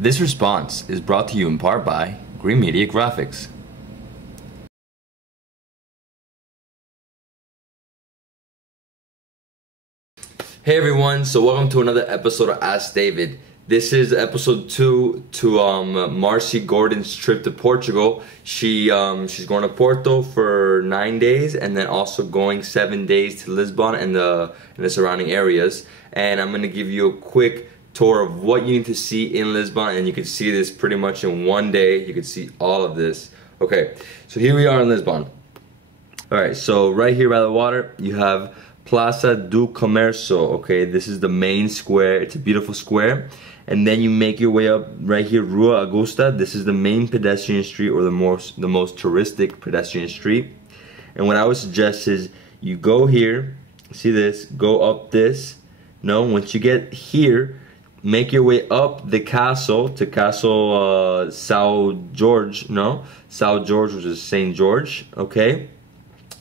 This response is brought to you in part by Green Media Graphics. Hey everyone, so welcome to another episode of Ask David. This is episode 2 to Marcy Gordon's trip to Portugal. She's going to Porto for 9 days and then also going 7 days to Lisbon and the surrounding areas. And I'm going to give you a quick tour of what you need to see in Lisbon, and you can see this pretty much in one day. You can see all of this. Okay, so here we are in Lisbon. Alright, so right here by the water you have Plaza do Comércio. Okay, this is the main square. It's a beautiful square. And then you make your way up right here, Rua Augusta. This is the main pedestrian street, or the most touristic pedestrian street. And what I would suggest is you go here, see this, go up this. No, once you get here, make your way up the castle to Castle São Jorge, which is St. George. Okay.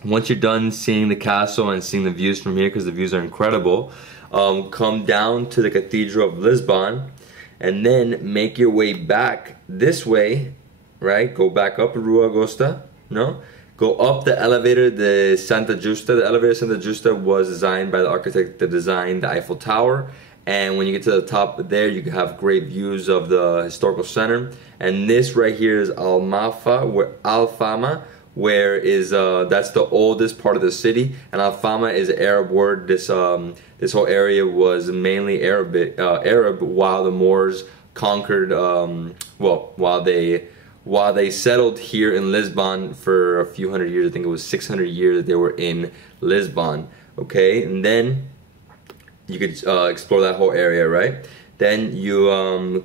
Once you're done seeing the castle and seeing the views from here, because the views are incredible, come down to the Cathedral of Lisbon, and then make your way back this way, right? Go back up Rua Augusta, no? Go up the elevator, the Santa Justa. The elevator Santa Justa was designed by the architect that designed the Eiffel Tower. And when you get to the top there, you can have great views of the historical center. And this right here is Alfama, where is that's the oldest part of the city, and Alfama is an Arab word. This whole area was mainly Arab while the Moors conquered. While they settled here in Lisbon for a few hundred years. I think it was 600 years that they were in Lisbon. Okay, and then you could explore that whole area, right? Then you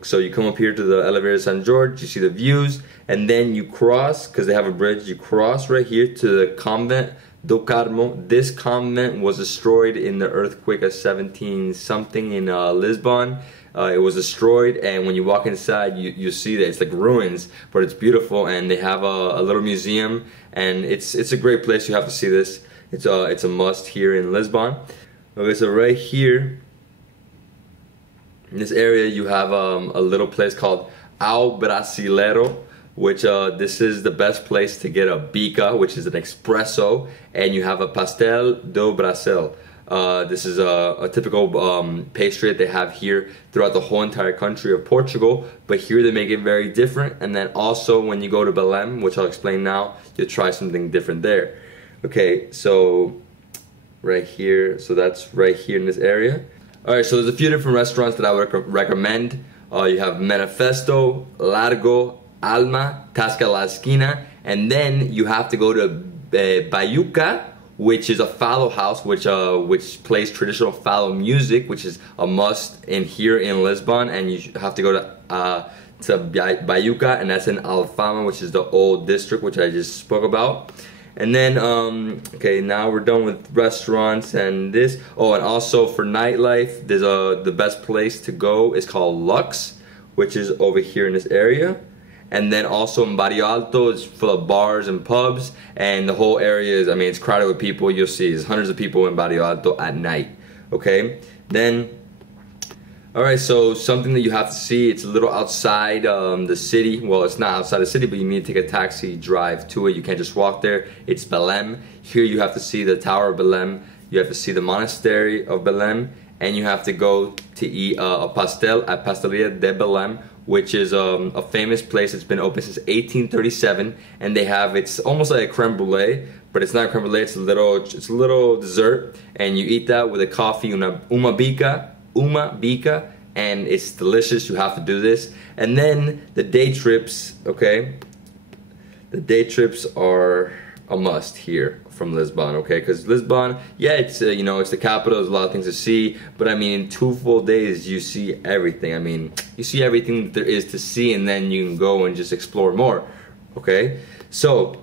so you come up here to the elevator San Jorge, you see the views, and then you cross, because they have a bridge, you cross right here to the Convent do Carmo. This convent was destroyed in the earthquake of 17 something in Lisbon. It was destroyed, and when you walk inside, you see that it's like ruins, but it's beautiful, and they have a little museum, and it's a great place. You have to see this. It's a must here in Lisbon. Okay, so right here in this area you have a little place called Ao Brasileiro, which this is the best place to get a bica, which is an espresso, and you have a pastel do Brasil. This is a typical pastry that they have here throughout the whole entire country of Portugal, but here they make it very different. And then also when you go to Belém, which I'll explain now, you'll try something different there. Okay, so right here, so that's right here in this area. Alright, so there's a few different restaurants that I would recommend. You have Manifesto, Largo, Alma, Tasca la Esquina, and then you have to go to Baiuca, which is a fado house, which plays traditional fado music, which is a must in here in Lisbon. And you have to go to Baiuca, and that's in Alfama, which is the old district, which I just spoke about. And then, okay, now we're done with restaurants and this. Oh, and also for nightlife, there's the best place to go is called Lux, which is over here in this area. And then also in Barrio Alto, it's full of bars and pubs, and the whole area is, I mean, it's crowded with people. You'll see there's hundreds of people in Barrio Alto at night. Okay, then, all right, so something that you have to see, it's a little outside the city. Well, it's not outside the city, but you need to take a taxi drive to it. You can't just walk there. It's Belém. Here you have to see the Tower of Belém. You have to see the Monastery of Belém, and you have to go to eat a pastel at Pasteleria de Belém, which is a famous place. It's been open since 1837, and they have, it's almost like a creme brulee, but it's not a creme brulee. It's a little dessert, and you eat that with a coffee, uma bica, and it's delicious. You have to do this. And then the day trips, okay? The day trips are a must here from Lisbon, okay? Because Lisbon, yeah, it's you know, it's the capital. There's a lot of things to see, but I mean, in 2 full days, you see everything. I mean, you see everything that there is to see, and then you can go and just explore more, okay? So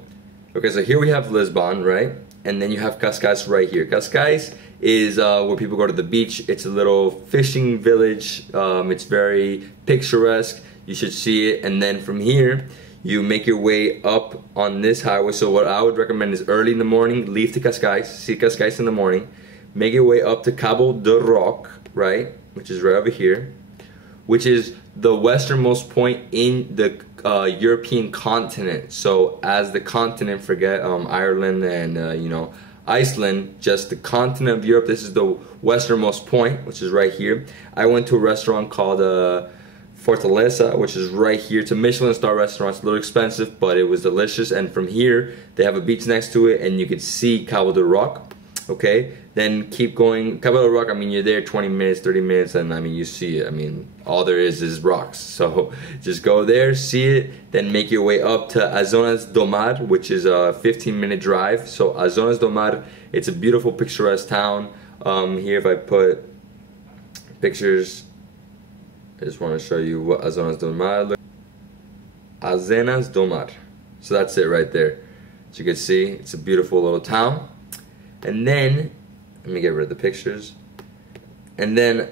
here we have Lisbon, right? And then you have Cascais right here. Cascais is where people go to the beach. It's a little fishing village. It's very picturesque. You should see it. And then from here, you make your way up on this highway. So what I would recommend is early in the morning, leave to Cascais, see Cascais in the morning, make your way up to Cabo de Roque, right, which is right over here. which is the westernmost point in the European continent. So as the continent, forget Ireland and you know, Iceland, just the continent of Europe. This is the westernmost point, which is right here. I went to a restaurant called Fortaleza, which is right here. It's a Michelin star restaurant. It's a little expensive, but it was delicious. And from here, they have a beach next to it, and you could see Cabo del Rock. Okay, then keep going. Cabo del Rock, I mean, you're there 20 minutes, 30 minutes, and I mean, you see it. I mean, all there is rocks. So just go there, see it, then make your way up to Azonas do Mar, which is a 15-minute drive. So Azonas do Mar, it's a beautiful, picturesque town. Here, if I put pictures, I just want to show you what Azonas do Mar looks like. Azenas do Mar. So that's it right there. As you can see, it's a beautiful little town. And then, let me get rid of the pictures. And then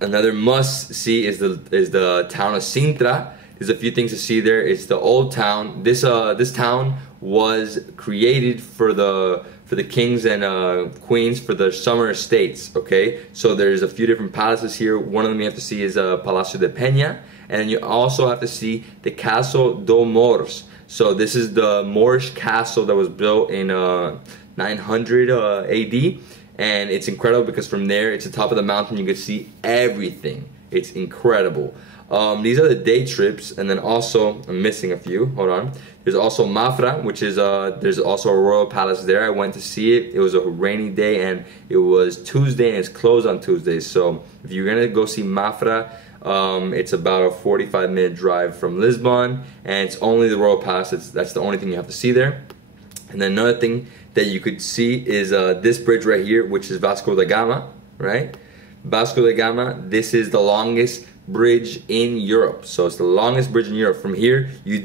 another must see is the town of Sintra. There's a few things to see there. It's the old town. This town was created for the kings and queens for the summer estates. Okay, so there's a few different palaces here. One of them you have to see is Palacio de Peña, and then you also have to see the Castle dos Moors. So this is the Moorish castle that was built in 900 AD, and it's incredible because from there, it's the top of the mountain, you can see everything. It's incredible. These are the day trips, and then also, I'm missing a few, hold on. There's also Mafra, which is, there's also a royal palace there. I went to see it. It was a rainy day, and it was Tuesday, and it's closed on Tuesdays. So if you're gonna go see Mafra, it's about a 45-minute drive from Lisbon, and it's only the royal palace. That's the only thing you have to see there. And then another thing that you could see is this bridge right here, which is Vasco da Gama, right? Vasco da Gama, this is the longest bridge in Europe. So it's the longest bridge in Europe. From here, you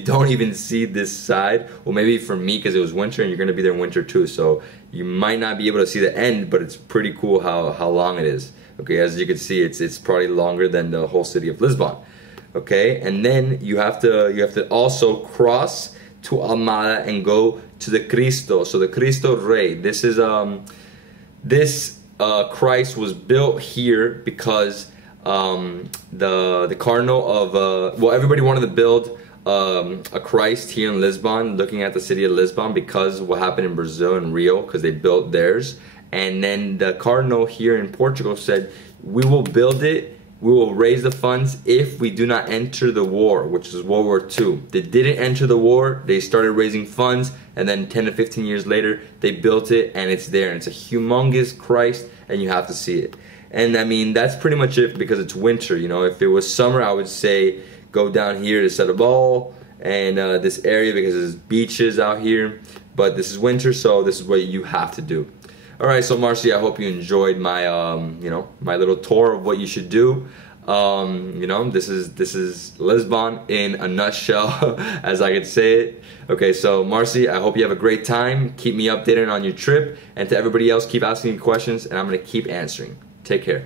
don't even see this side. Well, maybe for me, because it was winter, and you're gonna be there in winter too, so you might not be able to see the end, but it's pretty cool how long it is. Okay, as you can see, it's probably longer than the whole city of Lisbon. Okay, and then you have to also cross to Almada and go to the Cristo. So the Cristo Rey. This is Christ was built here because the cardinal of well, everybody wanted to build a Christ here in Lisbon, looking at the city of Lisbon, because what happened in Brazil and Rio, because they built theirs. And then the cardinal here in Portugal said, we will build it, we will raise the funds if we do not enter the war, which is World War II. They didn't enter the war, they started raising funds, and then 10 to 15 years later, they built it, and it's there. And it's a humongous Christ, and you have to see it. And I mean, that's pretty much it, because it's winter. You know, if it was summer, I would say go down here to Setúbal and this area, because there's beaches out here. But this is winter, so this is what you have to do. All right, so Marcy, I hope you enjoyed my, you know, my little tour of what you should do. You know, this is Lisbon in a nutshell, as I could say it. Okay, so Marcy, I hope you have a great time. Keep me updated on your trip, and to everybody else, keep asking me questions, and I'm gonna keep answering. Take care.